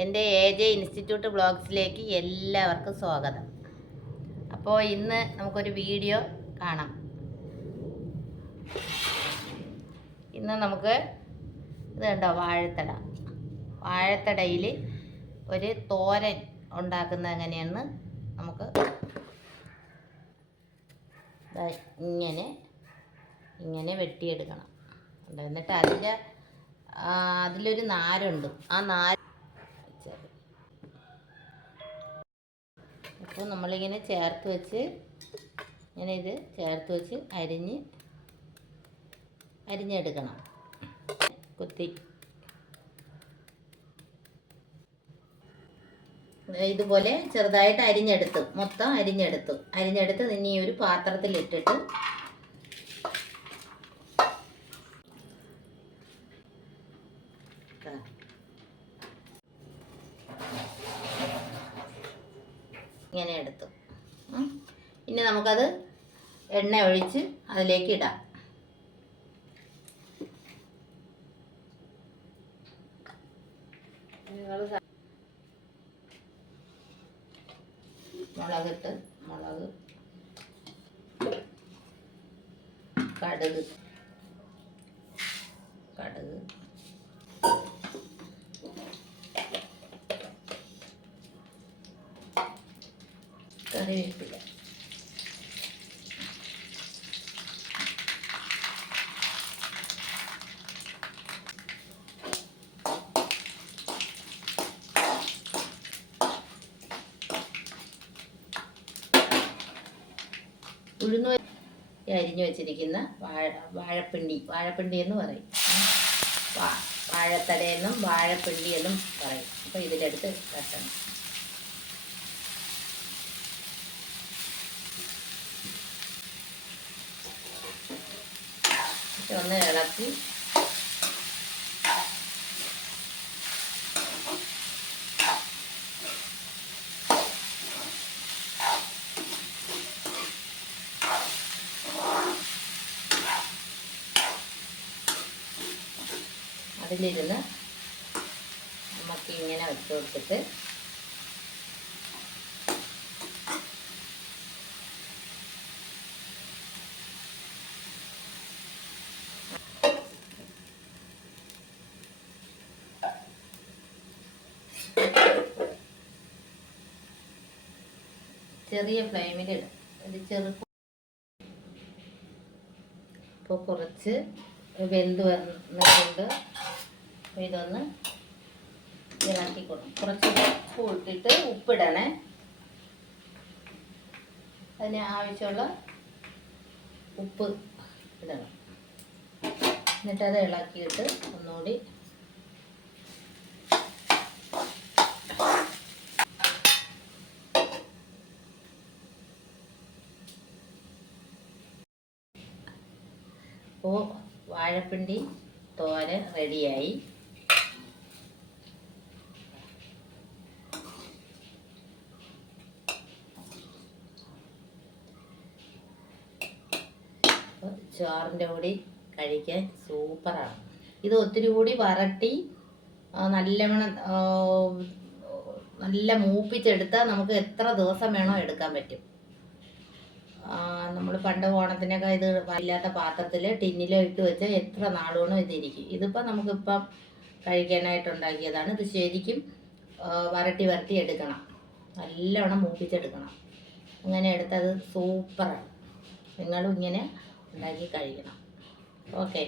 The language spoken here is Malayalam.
എൻ്റെ AJ ഇൻസ്റ്റിറ്റ്യൂട്ട് ബ്ലോഗ്സിലേക്ക് എല്ലാവർക്കും സ്വാഗതം. അപ്പോൾ ഇന്ന് നമുക്കൊരു വീഡിയോ കാണാം. ഇന്ന് നമുക്ക് ഇത് കണ്ടോ, വാഴത്തടയിൽ ഒരു തോരൻ ഉണ്ടാക്കുന്നത് എങ്ങനെയെന്ന് നമുക്ക് ഇങ്ങനെ വെട്ടിയെടുക്കണം. എന്നിട്ട് അതിലൊരു നാരുണ്ട്. ആ നാര് അപ്പോൾ നമ്മളിങ്ങനെ ചേർത്ത് വെച്ച് ഇത് ചേർത്ത് വെച്ച് അരിഞ്ഞെടുക്കണം. കുത്തി ഇതുപോലെ ചെറുതായിട്ട് മൊത്തം അരിഞ്ഞെടുത്ത് ഇനി ഒരു പാത്രത്തിലിട്ടിട്ട് ഇങ്ങനെ എടുത്തു. ഇനി നമുക്കത് എണ്ണ ഒഴിച്ച് അതിലേക്ക് ഇടാം. മുളക്, കടുക്, കറിവേപ്പില, ഉഴുന്ന് അരിഞ്ഞു വെച്ചിരിക്കുന്ന വാഴപ്പിണ്ടി എന്ന് പറയും. വാഴത്തടയെന്നും വാഴപ്പിണ്ടി എന്നും പറയും. അപ്പോൾ ഇതിലെടുത്ത് വെട്ടണം. ഒന്ന് ഇളക്കി അതിലിരുന്ന് നമുക്ക് ഇങ്ങനെ വെച്ച് കൊടുത്തിട്ട് ചെറിയ ഫ്ലെയിമിലിടും. ഇപ്പോൾ കുറച്ച് വെന്ത് വന്നിട്ടുണ്ട്. ഇതൊന്ന് ഇളക്കി കൊടുക്കും. കുറച്ച് ഉപ്പ് ഇട്ടിട്ട് ഉപ്പിടണേ. അതിന് ആവശ്യമുള്ള ഉപ്പ് ഇടണം. എന്നിട്ടത് ഇളക്കിയിട്ട് ഒന്നുകൂടി അപ്പോൾ വാഴപ്പിണ്ടി തോരൻ റെഡിയായി. ചോറിൻ്റെ കൂടി കഴിക്കാൻ സൂപ്പറാണ്. ഇത് ഒത്തിരി കൂടി വരട്ടി നല്ല മൂപ്പിച്ചെടുത്താൽ നമുക്ക് എത്ര ദിവസം വേണോ എടുക്കാൻ പറ്റും. നമ്മൾ പണ്ട് ഓണത്തിനൊക്കെ ഇത് ഇല്ലാത്ത പാത്രത്തിൽ ടിന്നിലോ ഇട്ട് വെച്ചാൽ എത്ര നാളുകൊണ്ടും ഇതിരിക്കും. ഇതിപ്പോൾ നമുക്കിപ്പം കഴിക്കാനായിട്ടുണ്ടാക്കിയതാണ്. ഇത് ശരിക്കും വരട്ടി എടുക്കണം. നല്ലവണ്ണം മൂപ്പിച്ചെടുക്കണം. അങ്ങനെ എടുത്തത് സൂപ്പറാണ്. നിങ്ങളും ഇങ്ങനെ ഉണ്ടാക്കി കഴിക്കണം. ഓക്കെ.